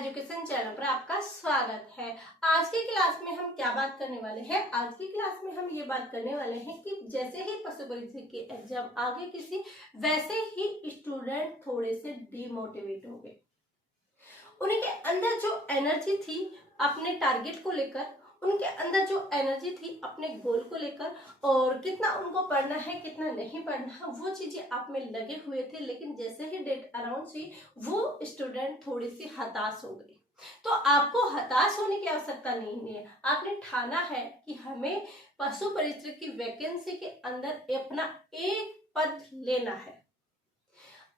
Education channel पर आपका स्वागत है। आज की क्लास में हम क्या बात करने वाले हैं? आज की क्लास में हम ये बात करने वाले हैं कि जैसे ही पशु परीक्षा के एग्जाम आगे किसी, वैसे ही स्टूडेंट थोड़े से डिमोटिवेट हो गए। उनके अंदर जो एनर्जी थी अपने टारगेट को लेकर, उनके अंदर जो एनर्जी थी अपने गोल को लेकर, और कितना उनको पढ़ना है कितना नहीं पढ़ना, वो चीजें आप में लगे हुए थे। लेकिन जैसे ही डेट अराउंड हुई, वो स्टूडेंट थोड़ी सी हताश हो गई। तो आपको हताश होने की आवश्यकता नहीं है। आपने ठाना है कि हमें पशु परीक्षा की वैकेंसी के अंदर अपना एक पद लेना है।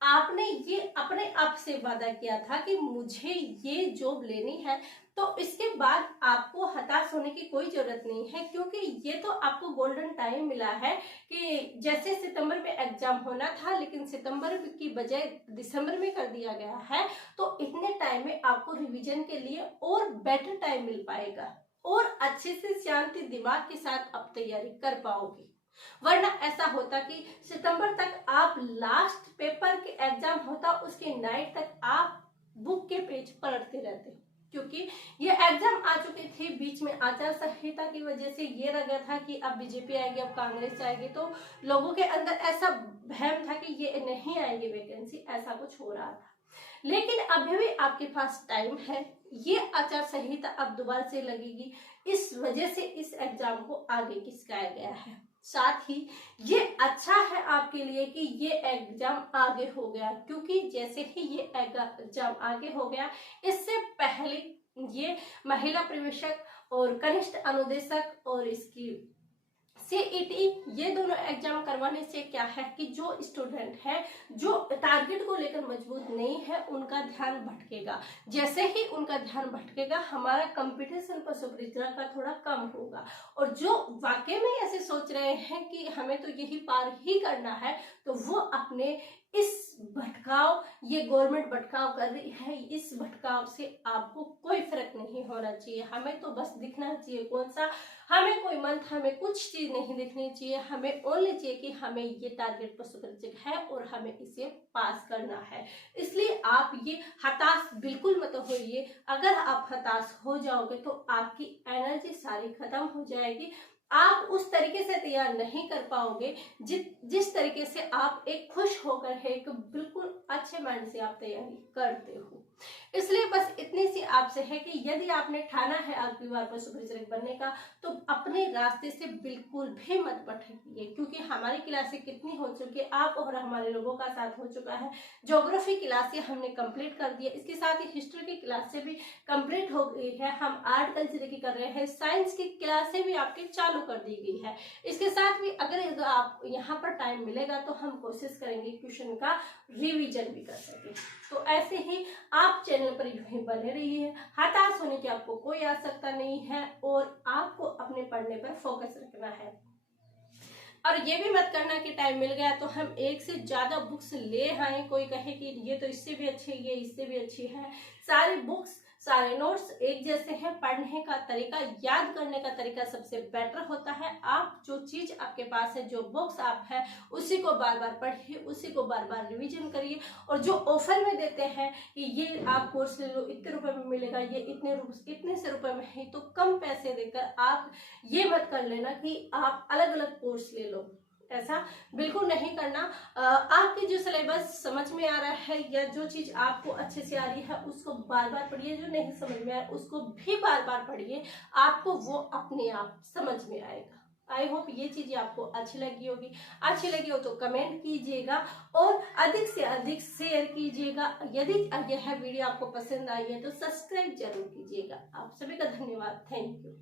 आपने ये अपने आप से वादा किया था कि मुझे ये जॉब लेनी है, तो इसके बाद आपको हताश होने की कोई जरूरत नहीं है, क्योंकि ये तो आपको गोल्डन टाइम मिला है कि जैसे सितंबर में एग्जाम होना था, लेकिन सितंबर की बजाय दिसंबर में कर दिया गया है। तो इतने टाइम में आपको रिवीजन के लिए और बेटर टाइम मिल पाएगा और अच्छे से शांति दिमाग के साथ आप तैयारी कर पाओगे। वरना ऐसा होता कि सितंबर तक आप लास्ट पेपर के एग्जाम होता, उसके नाइट तक आप बुक के पेज पलटते रहते, क्योंकि ये एग्जाम आ चुके थे। बीच में आचार संहिता की वजह से ये लगा था कि अब बीजेपी आएगी, अब कांग्रेस आएगी, तो लोगों के अंदर ऐसा वहम था कि ये नहीं आएगी वैकेंसी, ऐसा कुछ हो रहा था। लेकिन अभी भी आपके पास टाइम है। ये आचार संहिता अब दोबारा से लगेगी, इस वजह से इस एग्जाम को आगे खिसकाया गया है। साथ ही ये अच्छा है आपके लिए कि ये एग्जाम आगे हो गया, क्योंकि जैसे ही ये एग्जाम आगे हो गया, इससे पहले ये महिला प्रवेशक और कनिष्ठ अनुदेशक और इसकी सीईटी, ये दोनों एग्जाम करवाने से क्या है कि जो स्टूडेंट है जो टारगेट को लेकर मजबूत नहीं है, उनका ध्यान भटकेगा। जैसे ही उनका ध्यान भटकेगा, हमारा कंपटीशन पशु परीक्षा का थोड़ा कम होगा। और जो वाकई में ऐसे सोच रहे हैं कि हमें तो यही पार ही करना है, तो वो अपने इस भटकाव, ये गवर्नमेंट भटकाव कर रही है, इस भटकाव से आपको कोई फर्क नहीं होना चाहिए। हमें तो बस दिखना चाहिए कौन सा, हमें कोई मंथ, हमें कुछ चीज नहीं दिखनी चाहिए। हमें ओनली चाहिए कि हमें ये टारगेट पशु परीक्षा है और हमें इसे पास करना है। इसलिए आप ये हताश बिल्कुल मत होइए। अगर आप हताश हो जाओगे तो आपकी एनर्जी सारी खत्म हो जाएगी। आप उस तरीके से तैयार नहीं कर पाओगे जिस तरीके से आप एक खुश होकर है, एक बिल्कुल अच्छे माइंड से आप तैयारी करते हो। इसलिए बस इतनी सी आपसे है कि यदि आपने ठाना है अगली बार पशु परीक्षक बनने का, तो अपने रास्ते से बिल्कुल भी मत भटकिए, क्योंकि हमारी क्लासें कितनी हो चुकी है, आप और हमारे लोगों का साथ हो चुका है। ज्योग्राफी क्लासें हमने कंप्लीट कर दी है, इसके साथ ही हिस्ट्री की क्लासें भी कंप्लीट हो गई है। हम आर्ट कल्चर की कर रहे हैं, साइंस की क्लासें भी आपकी चालू कर दी गई है। इसके साथ भी अगर आप यहाँ पर टाइम मिलेगा तो हम कोशिश करेंगे क्वेश्चन का रिवीजन भी कर सके। तो ऐसे ही आप चैनल पर यूं ही बने रहिए। हताश होने की आपको कोई आवश्यकता नहीं है और आपको अपने पढ़ने पर फोकस रखना है। और ये भी मत करना कि टाइम मिल गया तो हम एक से ज्यादा बुक्स ले आए, कोई कहे कि ये तो इससे भी अच्छी, ये इससे भी अच्छी है। सारी बुक्स, सारे नोट्स एक जैसे हैं। पढ़ने का तरीका, याद करने का तरीका सबसे बेटर होता है। आप जो चीज आपके पास है, जो बुक्स आप है, उसी को बार बार पढ़िए, उसी को बार बार रिवीजन करिए। और जो ऑफर में देते हैं कि ये आप कोर्स ले लो, इतने रुपए में मिलेगा, ये इतने से रुपए में है, तो कम पैसे देकर आप ये मत कर लेना कि आप अलग अलग कोर्स ले लो। ऐसा बिल्कुल नहीं करना। आपकी जो सिलेबस समझ में आ रहा है या जो चीज आपको अच्छे से आ रही है, उसको बार बार पढ़िए। जो नहीं समझ में आया उसको भी बार बार पढ़िए, आपको वो अपने आप समझ में आएगा। आई होप ये चीजें आपको अच्छी लगी होगी। अच्छी लगी हो तो कमेंट कीजिएगा और अधिक से अधिक शेयर कीजिएगा। यदि यह वीडियो आपको पसंद आई है तो सब्सक्राइब जरूर कीजिएगा। आप सभी का धन्यवाद। Thank you.